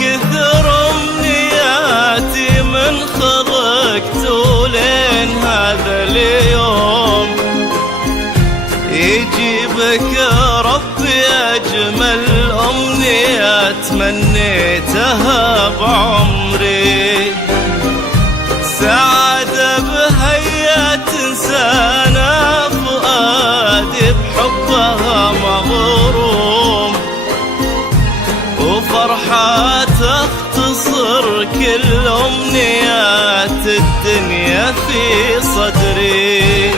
كثر امنياتي من خلقت ولين هذا اليوم، يجيبك ربي اجمل امنية تمنيتها بعمري، سعادة بهيا تنسانا فؤادي بحبها مغروم، وفرحة تختصر كل أمنيات الدنيا في صدري.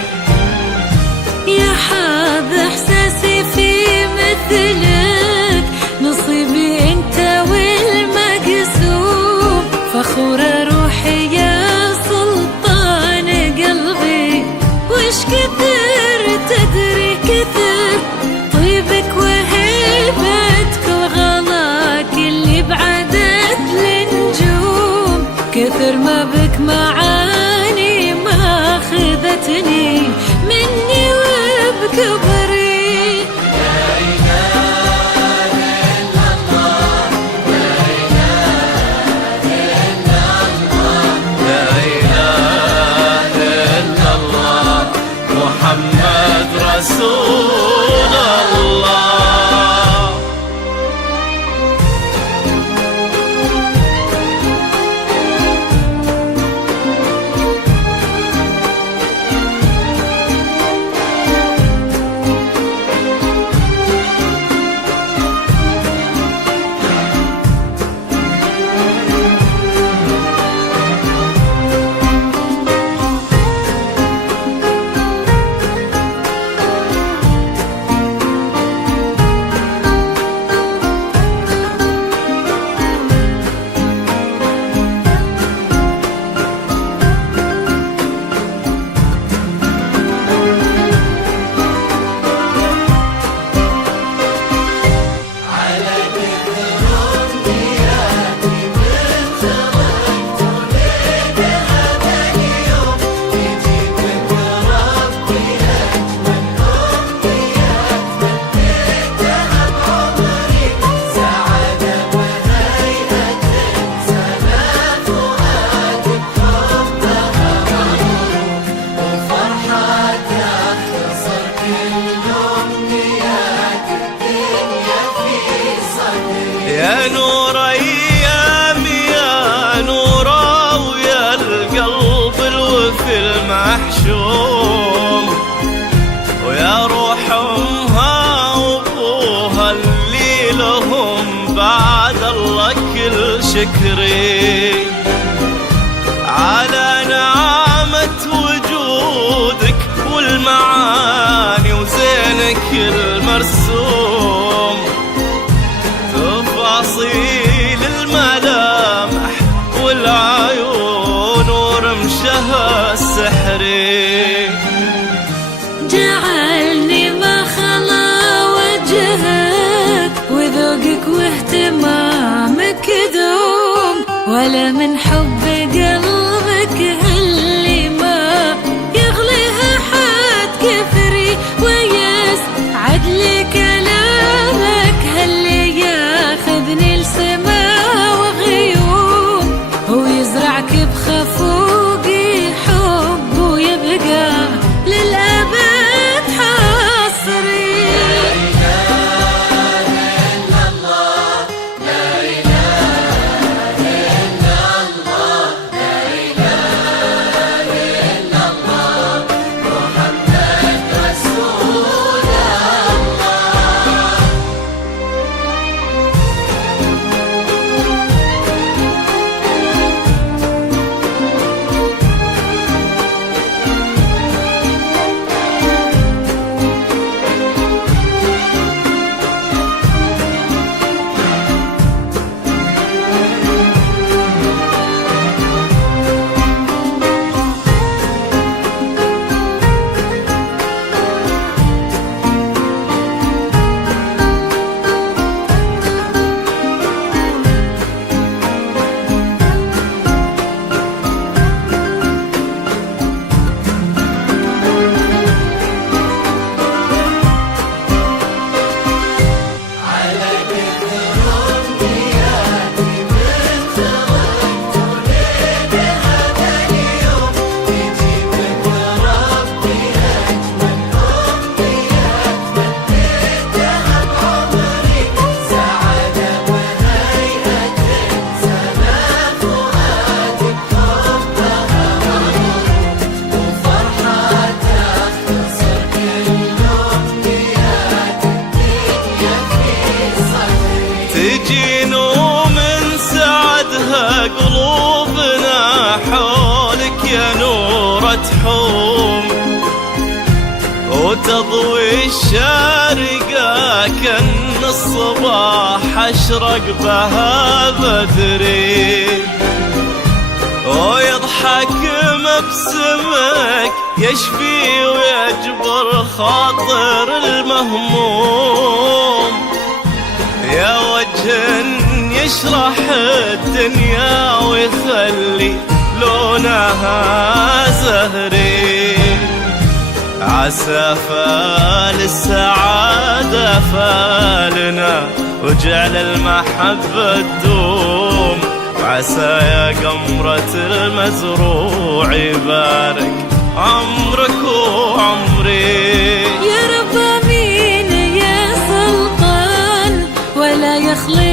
يا حاب إحساسي في مثلك، نصيبي أنت والمقسوم، فخورة روحي يا سلطان قلبي، وش كثر تدري كثر طيبك وهيبتك وغلاك اللي بعدت النجوم، كثر ما بك معاني ما أخذتني مني وبكبري. لا إله إلا الله، لا إله إلا الله، لا إله إلا الله، محمد رسول الله. يا نور ايامي يا نورا ويا القلب الوفي المحشوم، ويا روح امها وابوها اللي لهم بعد الله كل شكري، على نعمة وجودك والمعاني وزينك المرسوم، تفاصيل الملامح والعيون ورمشها السحري، جعلني ما خلا وجهك وذوقك واهتمامك دوم، ولا من حب قلبك اللي ما يغليها حد كثري، ويسعد لي كلامك هاللي ياخذني لسما وغيوم، ويزرعك بخفوقي حب ويبقى للأبد حصري. لا إله إلا الله، لا إله إلا الله، تجين ومن سعدها قلوبنا حولك يا نورة حوم، وتضوي الشارقة كأن الصباح أشرق بها بدري، ويضحك مبسمك يشفي ويجبر خاطر المهموم، يا وجه يشرح الدنيا ويخلي لونها زهري، عسى فال السعادة فالنا وجعل المحبة تدوم، وعسى يا قمرة المزروع يبارك عمرك وعمري. يا رب امين يا سلطان ولا يخلي